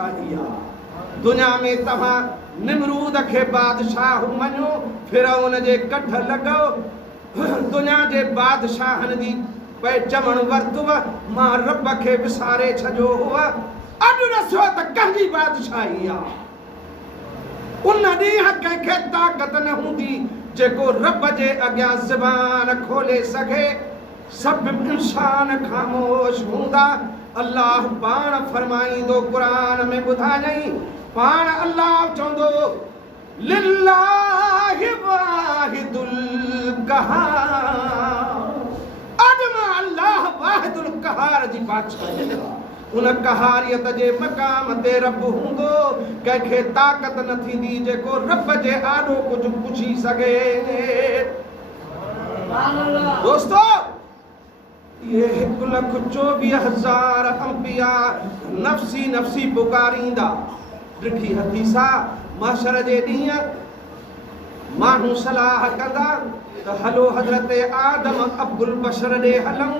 बादशाही आ। दुनिया में तव्हां निमरूद खे बादशाह मञो, फिरौन जे कठ लॻो। दुनिया जे बादशाहनि जी पे चवण वरतुव मां रब खे विसारे छॾियो हुआ। अॼु ॾिसो त कंहिंजी बादशाही आ। उन ॾींहुं कंहिंखे ताक़त न हूंदी जेको रब जे अॻियां ज़बान खोले सघे। सब इंसान ख़ामोश हूंदा। अल्लाह पाण फरमाईंदो क़ुरान में ॿुधायई, पाण अल्लाह चवंदो लिल्लाहि वाहिदुल क़हार। अॼु मां अल्लाह वाहिदुल क़हार जी बादशाही। उन कहारियत जे मक़ाम ते रब हूंदो, कंहिंखे ताक़त न थींदी जेको रब जे आॾो कुझु पुछी सघे। दोस्तो, ये 1,24,000 अंबिया नफ़्सी नफ़्सी पुकारींदा। ॾिठी हदीसा महशर जे ॾींहुं माण्हू सलाह कंदा त हलो हज़रत आदम अब्दुल बशर ॾे हलूं,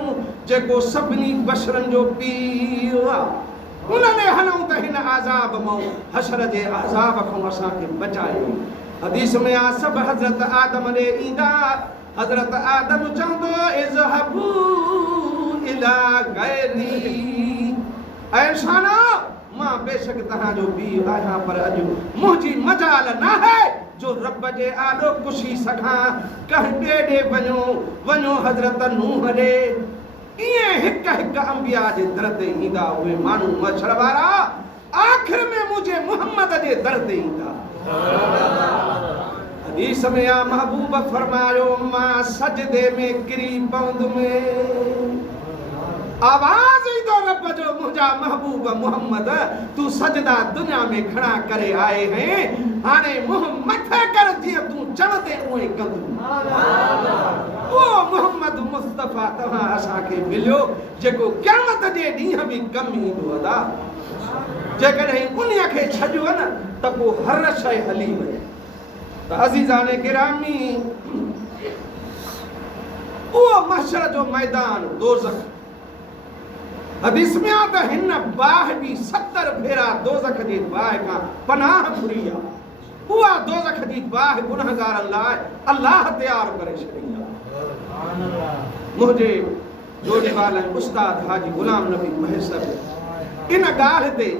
जेको सभिनी बशरनि जो पीउ आहे। उन ॾे हलूं त हिन आज़ाब मां हशर जे आज़ाब खां असांखे बचाए। हदीस में आ सभु हज़रत आदम ॾे ईंदा। हज़रत आदम चवंदो इज़हबू इला गैरी। ऐं इंसानो, मां बेशक तव्हांजो पीउ आहियां, पर अॼु मुंहिंजी मजाल न आहे जो रब जे आॾो पुछी सघां। कंहिं ॿिए ॾे वञो हज़रत नूह ॾे। ईअं हिकु हिकु अंबिया जे दर ते ईंदा उहे माण्हू मछर वारा। आख़िर में मुंहिंजे मुहम्मद जे दर ते ईंदा। हदीस में आ महबूब फरमायो, मां सजदे में किरी पवंदुमि। आवाज़ ईंदो रब जो, मुंहिंजा महबूब मुहम्मद तूं सजदा दुनिया में घणा करे आए हैं, हाणे मुंहुं मथे कर जीअं तूं चवंदे उहे कंदुमि। ओ मुहम्मद मुस्तफ़ा तव्हां असांखे मिलियो जेको क़यामत जे ॾींहुं बि कमु ईंदो अदा। जेकॾहिं उन्हीअ खे छॾियो न त पोइ हर शइ हली वई। त अज़ीज़ाने गिरामी, उहो महशर जो मैदान दोज़ख। हदीस में आ त हिन बाहि बि 70 भेरा दोज़ख जे बाहि खां पनाह घुरी आहे। उहा दोज़ख जी बाहि गुनहगारनि लाइ अल्लाह तयारु करे छॾी आहे। मुंहिंजे जोड़ीवाल उस्ताद हाजी गुलाम नबी महसर इन ॻाल्हि ते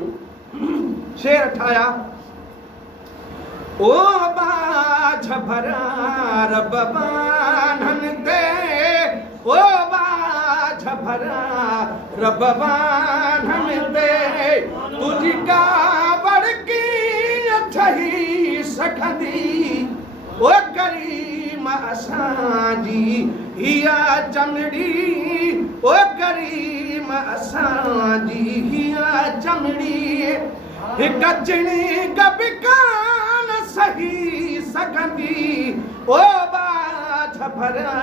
शेर ठाहिया। ओ बाझ भरा रब बान्हनि ते, ओ बाझ भरा रब बान्हनि ते, तुझी का बड़की ठही सघंदी। ओ करीम असांजी हिया चमड़ी, ओ करीम असांजी हिया चमड़ी, हिकु चिणी गबिकान सही सघंदी। ओ बाझ भरा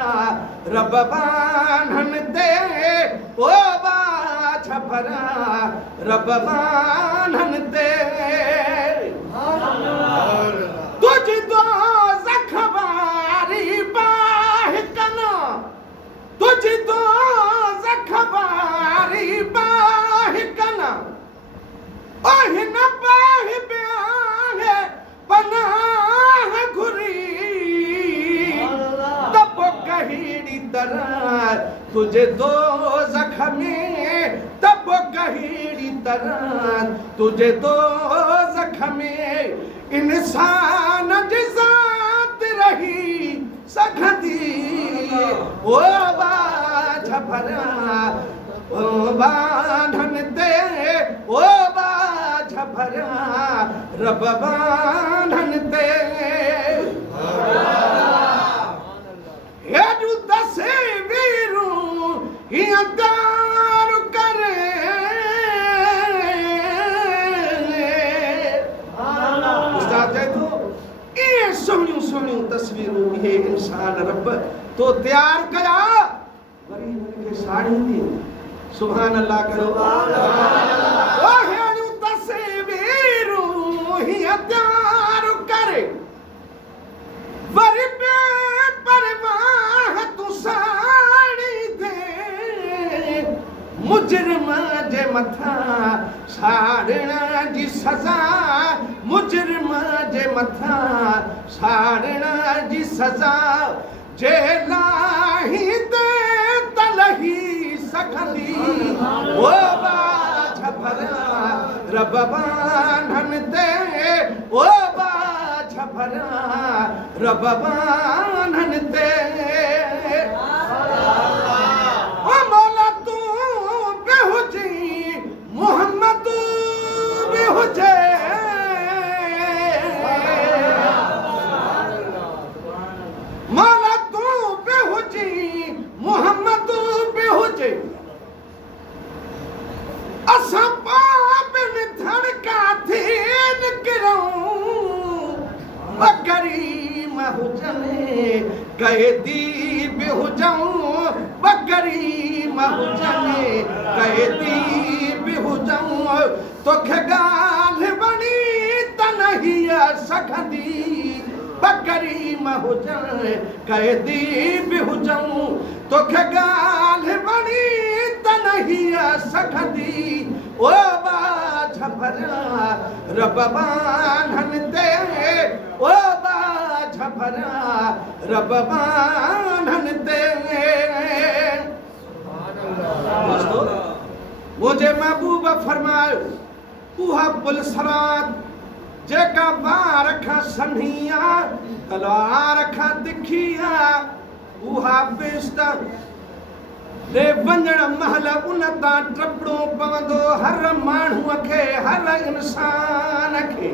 रब बान्हनि ते, ओ बाझ भरा रब बान्हनि ते, तुझ दोज़ख वारी बाहि कना, तुझ दोज़ख वारी बाहि कना। ओ हिन बाहि में पनाह घुरी, त पोइ कहिड़ी तरह तुझे दोज़ख में, त पोइ कहिड़ी तरह तुझे दोज़ख में इंसान जी ज़ात रही सघंदी। ओ बाझ भरा ओ बान्हनि ते, ओ बाझ भरा रब बान्हनि ते। हेॾियूं तस्वीरूं हीअं तार करे, उस्ताद चए थो इहे सुहिणियूं सुहिणियूं तस्वीरूं इहे इंसान रब तो तयारु कया, वरी हिनखे साड़ियूं ॾियूं। सुभान अल्लाह करो। ओ हेड़ियूं तस्वीरूं हीअं तयारु करे, वरी बेपरवाह तूं साड़ी दे मुजरिम जे मथा साड़ण जी सज़ा मुजरिम जे मथा साड़ण जी सज़ा जे लाही ते तलही सखंदी ओ बाझ भरा रब बान्हन ते ओ बाझ भरा रब बान्हन ते ओ मौला तू बेहुजी मोहम्मद बेहुजे मौला तू बेहुजी मोहम्मद बेहुजे असा पाप धड़का थी निकरूं करीम हुजने कैदी बेहुजाऊं करीम हुजने कैदी बेहुजाऊं तोखे गाल्हि बणी त नहीं सखंदी करीम हुजने कैदी बेहुजाऊं तोखे गाल्हि बणी त नहीं सखंदी ओ बाझ भरा रब बान्हन ते ओ बाझ भरा रब बान्हन ते दोस्तों मुझे महबूब फरमायो उहा पुलसरात जेका बार खां सन्हिया तलवार खां तिखिया उहा बेस्ता ले वञण महल उन तां टपड़ो पवंदो हर माण्हूअ खे हर इंसान खे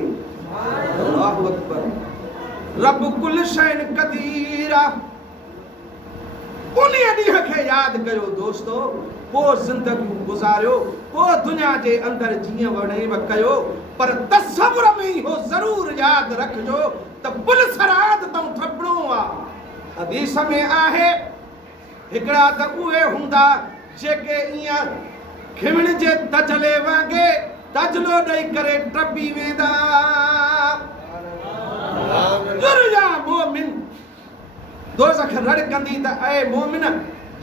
अल्लाहु अकबर रब कुल शैन कदीर उन ॾींहं खे यादि कयो दोस्तो पोइ ज़िंदगी गुज़ारियो पोइ दुनिया जे अंदरि जीअं वणेव कयो पर तसव्वुर में इहो ज़रूर यादि रखिजो त पुलसरात तऊं टपड़ो आहे हदीस में आहे हिकिड़ा त उहे हूंदा जेके ईअं खिमण जे तजले वांगे तजलो ॾेई करे टपी वेंदा दुर्या मोमिन दोज़ख रड़कंदी त ऐ मोमिन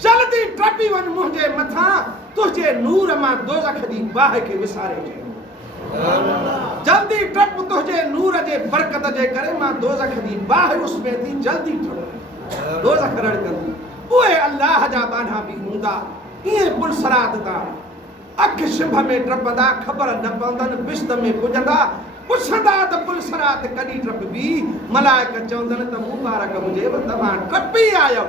जल्दी टपी वञ मुंहिंजे मथां तुंहिंजे नूर मां दोज़ख जी बाहि खे विसारे जल्दी टप तुंहिंजे नूर जे बरकत जे करे मां दोज़ख जी बाहि उसमें थी जल्दी टप दोज़ख रड़कंदी उहे अल्लाह जा बाना भी हूंदा इहे पुलसरात तां अख शिभ में टपंदा ख़बर न पवंदनि बिश्त में पुॼंदा पुछंदा त पुलसरात कॾहिं टपबी मलाइक चवंदनि त मुबारक हुजेव तव्हां टपी आयो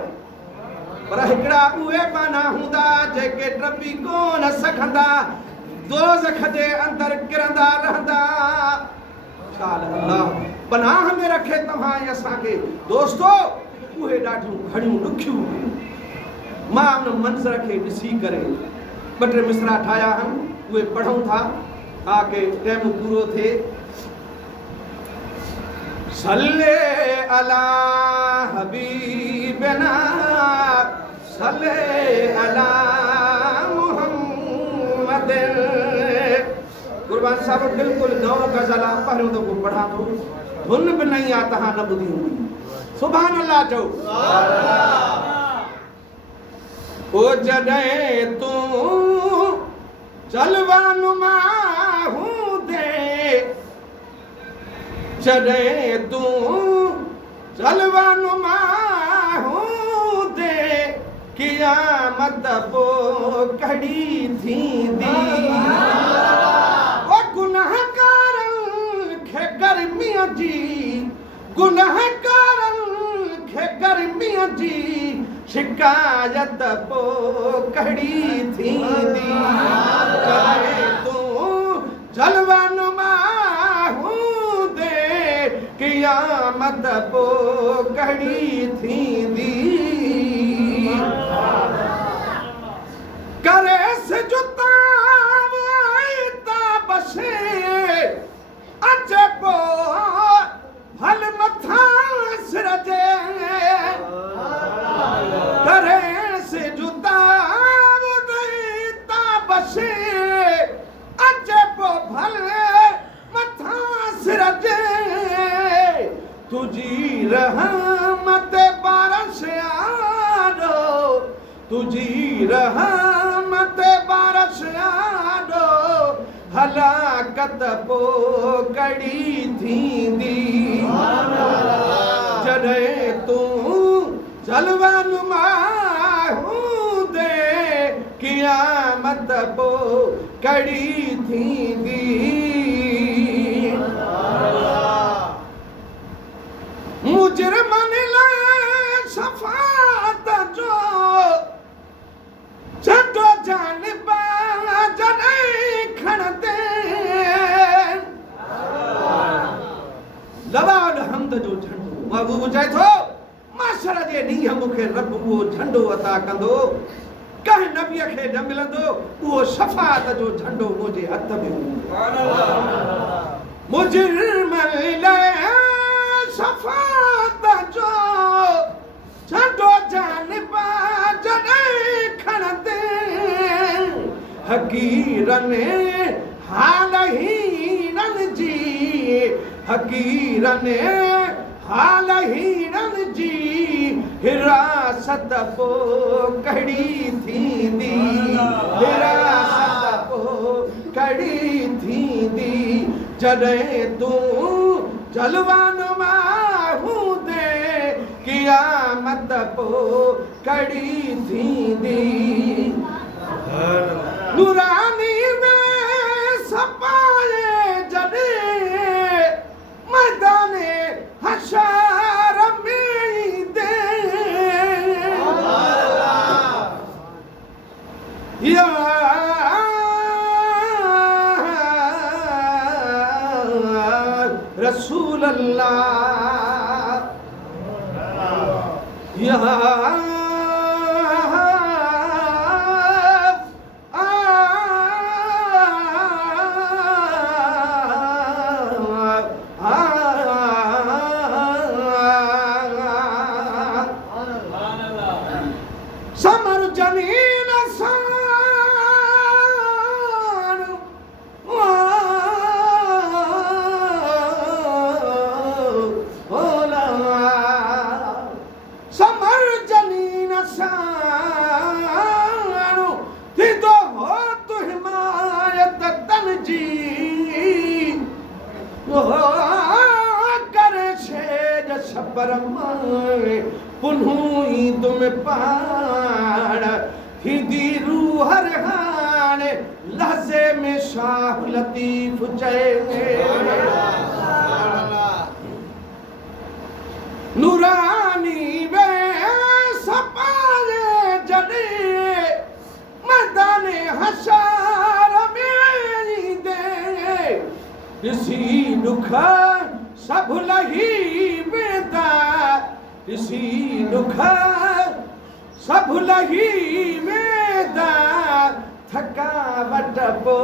पर हिकिड़ा उहे बाना हूंदा जेके टपी कोन सघंदा दोज़ख जे अंदरि किरंदा रहंदा अल्लाह पनाह में रखे तव्हां ऐं असांखे दोस्तो उहे ॾाढियूं घणियूं ॾुखियूं मां उन मंज़र खे ॾिसी करे ॿ टे मिसरा ठाहिया आहिनि उहे पढ़ूं था ताकी टाइम पूरो थिए सल्ले अला हबीबना सल्ले अला मुहम्मद कुर्बान साहब बिल्कुलु नओं गज़ल आहे पहिरियों दफ़ो पढ़ां थो धुन बि नहीं आहे तव्हां न ॿुधी हूंदी सुभान अल्लाह चओ ओ जॾहिं तूं जलवानुमा हूंदे जॾहिं तूं जलवानुमा हूंदे क़यामत पोइ कहिड़ी थींदी ओ गुनाहगारनि खे गर्मीअ जी गुनाहगारनि खे गर्मीअ जी शिकायत पोइ कहिड़ी थींदी जॾहिं तूं जलवानुमा हूंदे क़यामत पोइ कहिड़ी थींदी करे जुता बसे अचे पोइ भल मथा सिर जे करे जुता बसे अचे पोइ भल मथा सिर जे तुझी रहमत बारश आडो तुझी रहमत बारश आडो हलाकत पो कड़ी थींदी जॾहिं तूं जलवा नुमा हूंदे क़यामत पो कड़ी थींदी मुजरमन लाइ शफ़ाअत जो झंडो जानिबा जॾहिं खणंदे लवाल हमद जो झंडो महबूब चए थो माशर जे ॾींहुं मूंखे रब उहो झंडो अता कंदो कंहिं नबीअ खे न मिलंदो उहो शफ़ाअत जो झंडो मुंहिंजे हथ में हूंदो मुजरमन लाइ शफ़ाअत जो झंडो जानिबा जॾहिं खणंदे हकीरनि हालहीननि जी हकीरनि हालहीननि जी हिरासत पो कड़ी थींदी हिरासत पो कड़ी थींदी जॾहिं तूं जलवानुमा हूंदे क़यामत पो कड़ी थींदी नूरानी में सपाए जॾहिं मैदाने हशर में ईंदे या रसूल अल्लाह या समर जमीन सान समर जमीन सान थींदो हो तू हिमायत तन जी करे छेज छपर माए पुन्हूं ईंद में पाण थींदी रूह हाणे लहज़े में शाह लतीफ़ चए नूरानी वे सपाए जॾहिं मैदाने हशर में ईंदे ॾिसी ॾुख सभु लही वेंदा ॾिसी ॾुख सभु लही वेंदा थकावट पो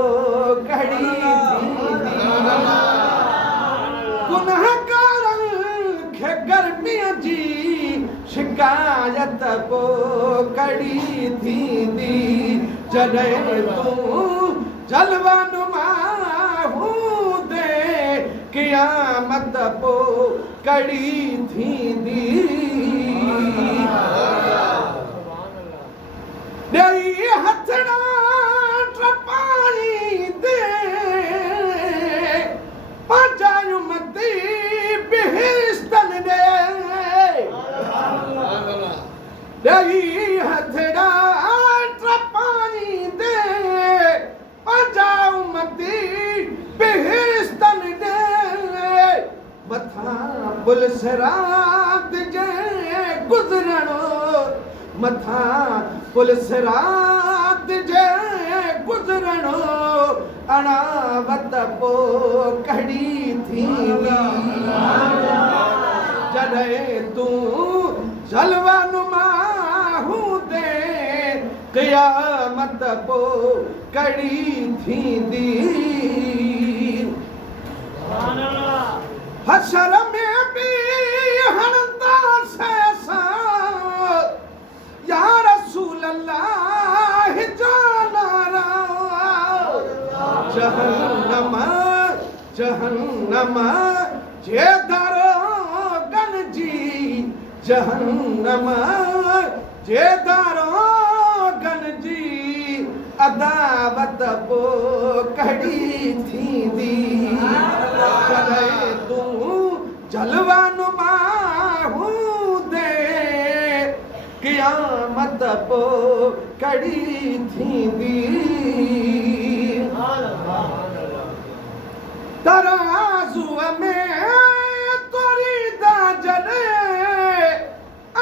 कड़ी थींदी गुनहगारनि खे गर्मीअ जी शिकायत पो कड़ी थींदी जॾहिं तूं जलवानुमा हूंदे क़यामत पो कड़ी थींदी ॾेई हथड़ा ट्रपाईंदे पंहिंजा मती बिहिस्तन ॾेई हथड़ा ट्रपाईंदे पंहिंजा मती बिहिस्तन मथां पुलिस रात जे गुज़रणो मथां पुलिस रात जे गुज़रणो अणावत पो कड़ी थींदी जॾहिं तूं जलवानुमा हूंदे क़यामत पो कड़ी थींदी हशर में भी हणंदासीं असां या रसूल अल्लाह जा नारा जहन्नम जहन्नम जे दारोगन जी जहन्नम जे दारोगन जी अदावत क़यामत पोइ कहिड़ी थींदी जॾहिं तूं जलवा नुमा हूंदे क़यामत पोइ कहिड़ी थींदी तराज़ूअ में तोरींदा जॾहिं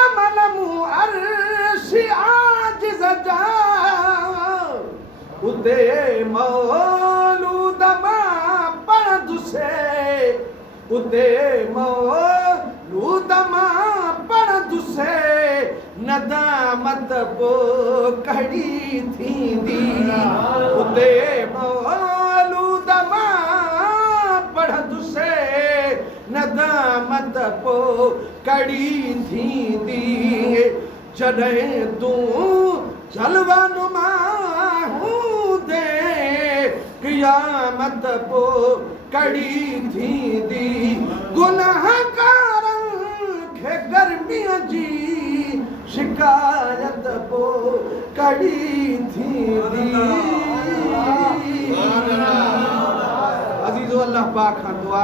अमल मूं अर्श आजिज़ जा उते मौलूद मां पढ़ंदुसि उते मौलूद मां पढ़ंदुसि नदामत पोइ कहिड़ी थींदी उते मौलूद मां पढ़ंदुसि नदामत पोइ कहिड़ी थींदी जॾहिं तूं जलवा नुमा हूंदे क़यामत पोइ कहिड़ी थींदी गुनाहगारनि खे गर्मीअ जी शिकायत पोइ कहिड़ी थींदी अज़ीज़ो अल्लाह पाक खां दुआ